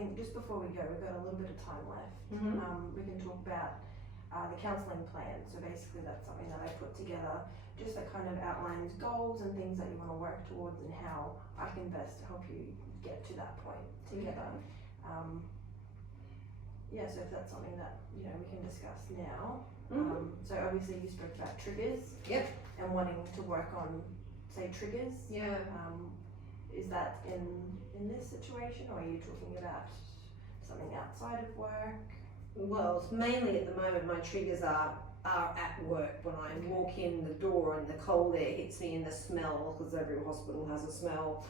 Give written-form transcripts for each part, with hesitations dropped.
think just before we go, we've got a little bit of time left. Mm-hmm. We can talk about the counselling plan. So basically that's something that I put together, just that kind of outlines goals and things that you want to work towards and how I can best help you get to that point together. Yeah, so if that's something that, you know, we can discuss now. So obviously you spoke about triggers. Yep. And wanting to work on, say, triggers. Yeah. Is that in this situation, or are you talking about something outside of work? Well, it's mainly at the moment my triggers are at work, when I walk in the door and the cold air hits me and the smell, because every hospital has a smell,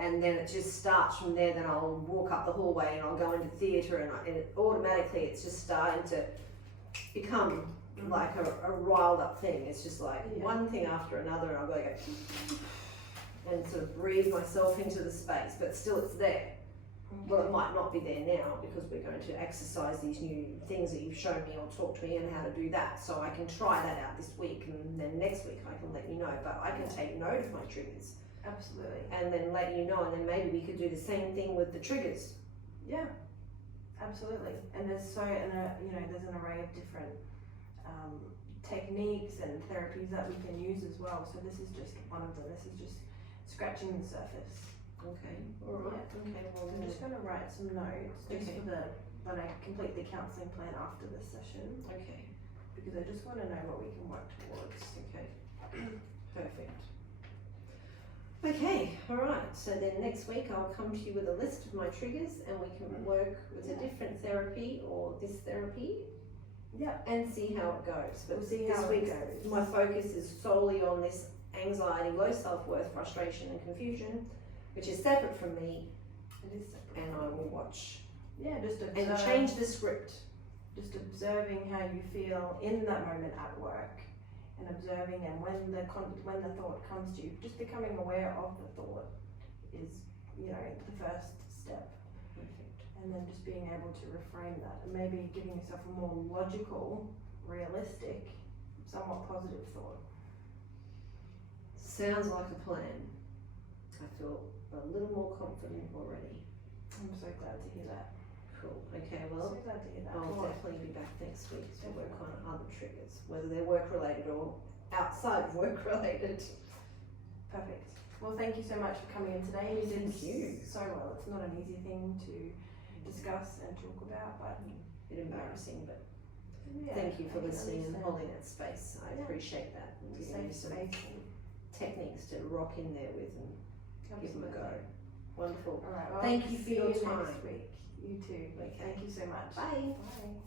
and then it just starts from there. Then I'll walk up the hallway and I'll go into theatre, and it automatically it's just starting to become like a riled up thing. It's just like one thing after another, and I'll go and sort of breathe myself into the space, but still it's there. Well, it might not be there now because we're going to exercise these new things that you've shown me or talk to me and how to do that. So I can try that out this week, and then next week I can let you know. But I can take note of my triggers. Absolutely. And then let you know, and then maybe we could do the same thing with the triggers. Yeah, absolutely. And there's there's an array of different techniques and therapies that we can use as well. So this is just one of them. This is just scratching the surface. Okay. All right. Yeah. Okay. Well, So I'm just going to write some notes just for when I complete the counselling plan after this session. Okay. Because I just want to know what we can work towards. Okay. Perfect. Okay. All right. So then next week I'll come to you with a list of my triggers, and we can work with a different therapy or this therapy. Yeah. And see how it goes. But We'll see this how week it goes. my focus is solely on this anxiety, low self-worth, frustration and confusion, which is separate from me. It is separate. And I will watch. Yeah, just And change the script. Just observing how you feel in that moment at work, and observing, and when the thought comes to you, just becoming aware of the thought is, the first step. Perfect. And then just being able to reframe that, and maybe giving yourself a more logical, realistic, somewhat positive thought. Sounds like a plan. I feel a little more confident already. I'm so glad to hear that. Cool. Okay, well, So glad to hear that. I'll definitely be back next week to work on other triggers, whether they're work related or outside of work related. Perfect. Well, thank you so much for coming in today. You did Thank you. so well. It's not an easy thing to discuss and talk about, but A bit embarrassing, but yeah, thank you for I can listening and understand. holding that space. I appreciate that. And It's a giving me safe some space. techniques to rock in there with and give them a go. Wonderful. All right. Well, Thank you for see your you time. next week. You too. Okay. Thank you so much. Bye. Bye.